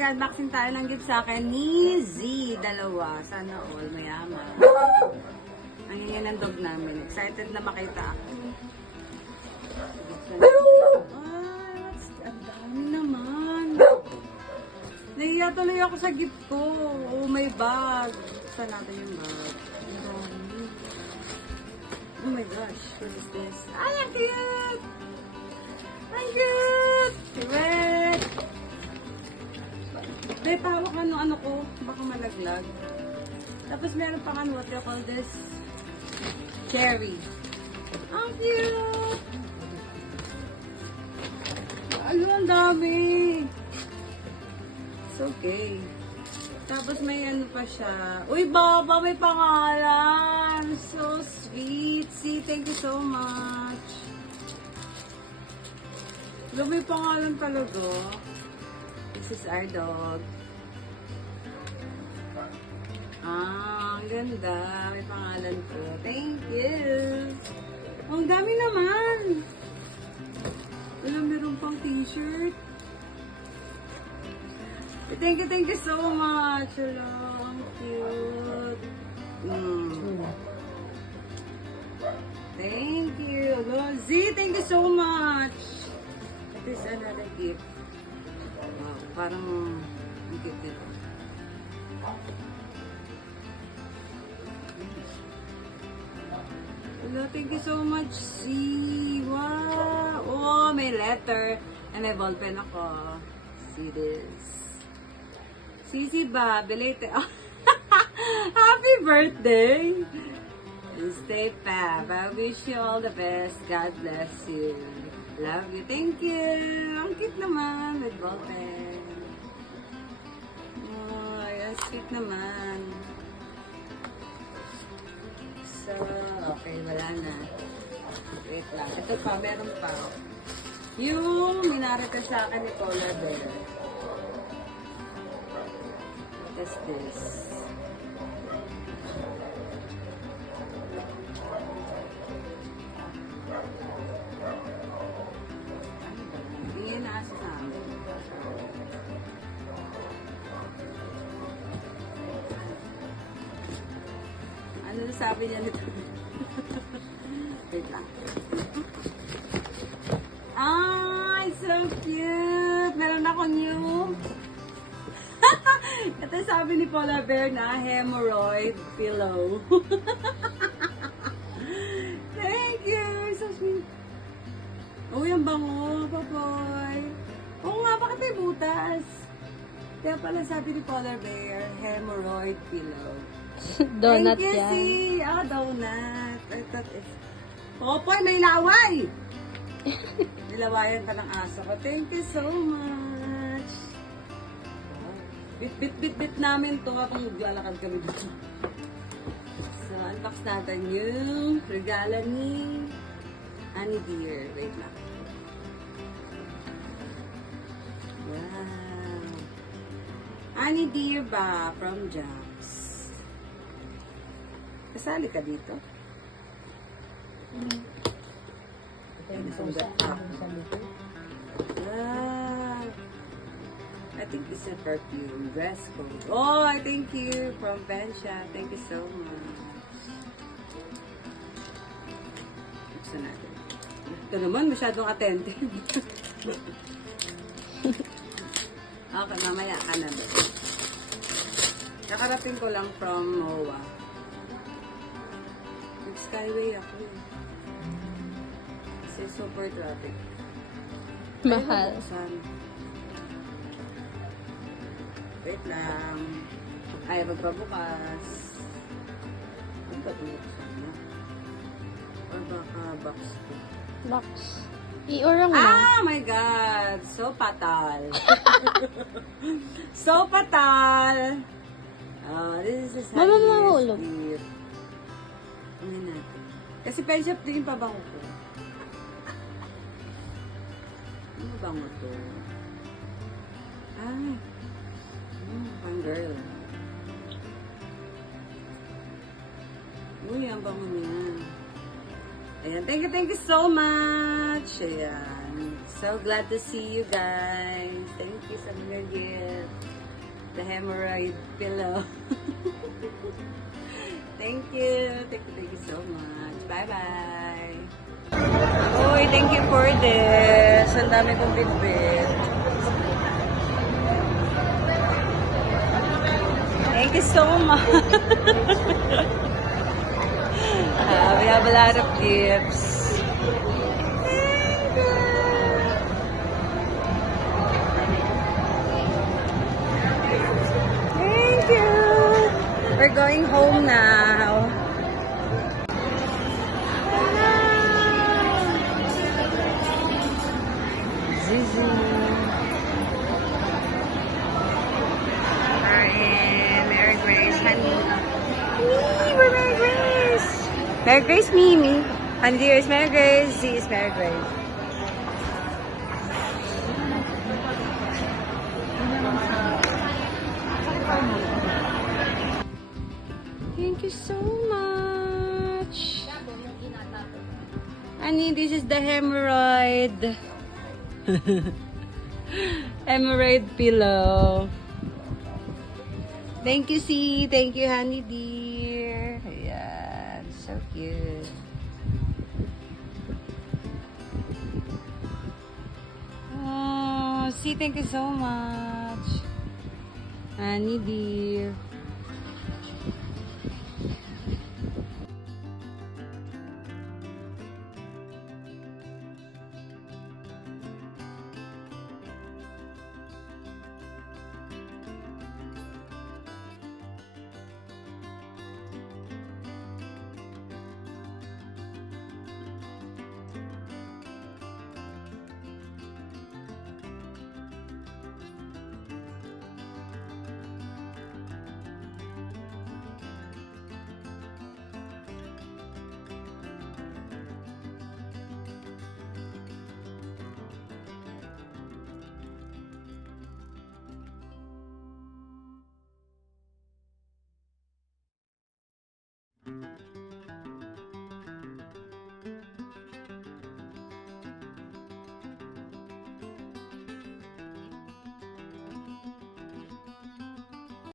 mag-unboxing tayo ng gift sa akin ni Z. Dalawa. Sana all mayaman. Ang ganyan ng dog namin. Excited na makita ako. Ang dami naman. Nahiya tuloy ako sa gift ko. Oh, may bag. Saan natin yung bag? Ang dami. Oh my gosh. What is this? Ay, ang cute! Ang cute! Wait! May tawag ano ko. Baka malaglag. Tapos meron pa what do you call this? Cherry. Ang cute! Ano, ang dami. It's okay. Tapos may ano pa siya. Uy, Baba, may pangalan. So sweet. See, thank you so much. May pangalan talaga. This is our dog. Ah, ang ganda. May pangalan po. Thank you. Ang dami naman. Alam, meron pang t-shirt. Thank you so much. Hello, ang cute. Thank you. Hello, Z, thank you so much. This is another gift. Wow, parang ang cute nito. Hello, thank you so much, Z. Wow. Oh, may letter. And may ballpen ako. See this. Sisi ba? Belated. Happy birthday! Stay fab. I wish you all the best. God bless you. Love you. Thank you. Ang cute naman with ballpen. Oh, ang sweet naman. So, okay, wala na. Wait lang. Ito pa, meron pa. Yung minarita sa akin ni Polar Bear. What is this? Hindi na asa sa amin. Ano na sabi niya nito? Wait lang. Ay, so cute! Meron ako new. Ito sabi ni Polar Bear na hemorrhoid pillow. Thank you! So sweet. Uy, ang bango, papoy. Oo nga, bakit may butas? Kaya pala sabi ni Polar Bear, hemorrhoid pillow. Donut Thank you, yan. see. Ah, donut. I thought it's... Popoy, may laway! Nilawayan ka ng aso ko. Thank you so much. Bit namin to kapag maglalakad kami dito. So, unbox natin yung regalo ni Annie Dear. Wait lang. Wow. Annie Dear ba? From Jax. Kasali ka dito? Ah, I think it's a perfume. Dress code. Oh, thank you from Bensha. Thank you so much. Buksan natin. Ito naman, masyadong attentive. Okay, mamaya ka na ba? Kakarapin ko lang from MOA. Skyway ako eh. Kasi super traffic. Mahal. Wait lang. Ay, magpabukas. Ano ba bubuksan na? Or baka box ko? Box. I-orang lang. Ah, my God! So patal. So patal. This is how Mama, you mahulog. sleep. Ano natin? Kasi pen shop din yung pabango ko. Ano bango to? Ay. Pang girl. Uy, ang bango niya. Ayan, thank you so much. Ayan. So glad to see you guys. Thank you sa mga gift. The hemorrhoid pillow. Thank you. Thank you so much. Bye-bye. Uy, thank you for this. Ang dami kong bitbit. Thank you so much. We have a lot of gifts. Thank you. Thank you. We're going home now. Zizi. We're in Mary Grace, honey. We're Mary Grace. Mary Grace, Mimi. And here is Mary Grace. Z is Mary Grace. Thank you so much. Honey, this is the hemorrhoid. Hemorrhoid pillow. Thank you, C. Thank you, honey dear. Ayan, so cute. Oh, C, thank you so much. Honey dear.